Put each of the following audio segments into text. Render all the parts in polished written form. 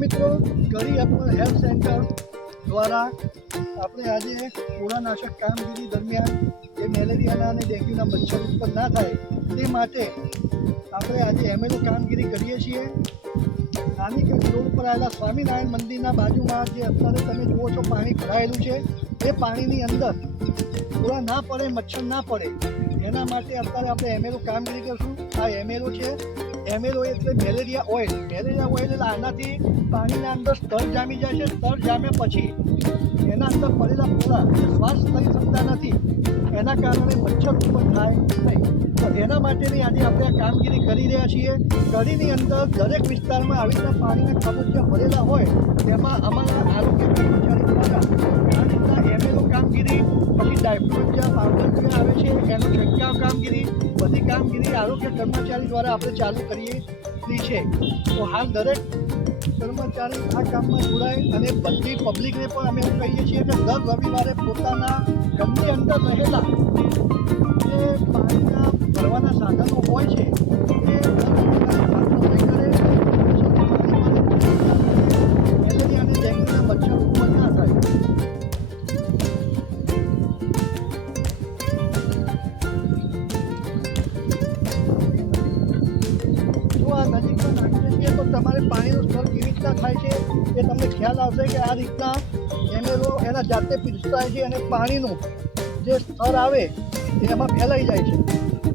મિત્રો, Garhi Apple health centre દ્વારા આપણે આજે પૂરાનાશક કામગીરી દરમિયાન જે મેલેરિયાના અને ડેન્ગ્યુના મચ્છર ઉત્પન્ન ના થાય તે માટે આપણે આજે એમએલઓ કામગીરી કરીએ છીએ. રાનીગંજ રોડ ઉપર આવેલા સ્વામિનારાયણ મંદિરના બાજુમાં જે અત્યારે તમે જુઓ છો પાણી ભરાયેલું છે, એ પાણીની અંદર પૂરા ના પડે, મચ્છર ના પડે એના માટે અત્યારે આપણે એમએલઓ કામગીરી કરશું. આ એમએલઓ છે. એમએલઓ એટલે મેલેરિયા ઓઇલ. મેલેરિયા ઓઇલ એટલે આનાથી પાણીના અંદર સ્તર જામી જાય છે. સ્તર જામ્યા પછી એના અંદર પડેલા પૂરા શ્વાસ લઈ શકતા નથી, એના કારણે મચ્છર ઉત્પન્ન થાય નહીં. તો એના માટેની આજે આપણે આ કામગીરી કરી રહ્યા છીએ. ગઢીની અંદર દરેક વિસ્તારમાં આવી રીતના પાણીના ખાબોચિયા ભરેલા હોય તેમાં અમારા આરોગ્ય કર્મચારી દ્વારા આ રીતના એમએલઓ કામગીરી, પછી ડાયફ્લુડ જ્યાં પાવડર જે આવે છે એનો છંટકાવ કામગીરી, બધી કામગીરી આરોગ્ય કર્મચારી દ્વારા આપણે ચાલુ કરીએ છે. તો હાલ દરેક કર્મચારી આ કામમાં જોડાય અને બધી પબ્લિકને પણ અમે એવું કહીએ છીએ કે દર રવિવારે પોતાના ઘરની અંદર રહેલા જે પાણીના ભરવાના સાધનો હોય છે એ મેલેરિયા અને ડેન્ગ્યુના મચ્છર ઉત્પન્ન ના થાય. નજીકમાં નાખીએ છીએ તો તમારે પાણીનું સ્તર કેવી રીતના થાય છે એ તમને ખ્યાલ આવશે કે આ રીતના એમએલઓ એના જાતે પીરસાય છે અને પાણીનું જે સ્તર આવે એ એમાં ફેલાઈ જાય છે.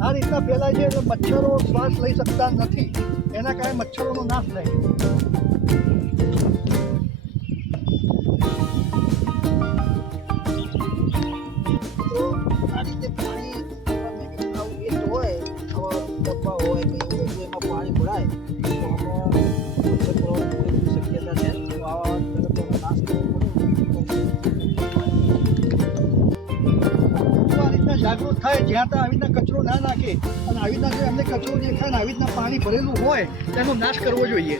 આ રીતના ફેલાય છે એટલે મચ્છરો શ્વાસ લઈ શકતા નથી, એના કારણે મચ્છરોનો નાશ થાય છે. તો આ રીતે પાણી હોય, ડબ્બા હોય કે એમાં પાણી ભરાય તો આમાં મચ્છર પડવાની શક્યતા છે. તો આવા તરફનો નાશ કરવો પડે. આ રીતના જાગૃત થાય, જ્યાં ત્યાં આવી રીતના કચરો ના નાખે અને આવી રીતના જો એમને કચરો દેખાય ને આવી રીતના પાણી ભરેલું હોય તેનો નાશ કરવો જોઈએ.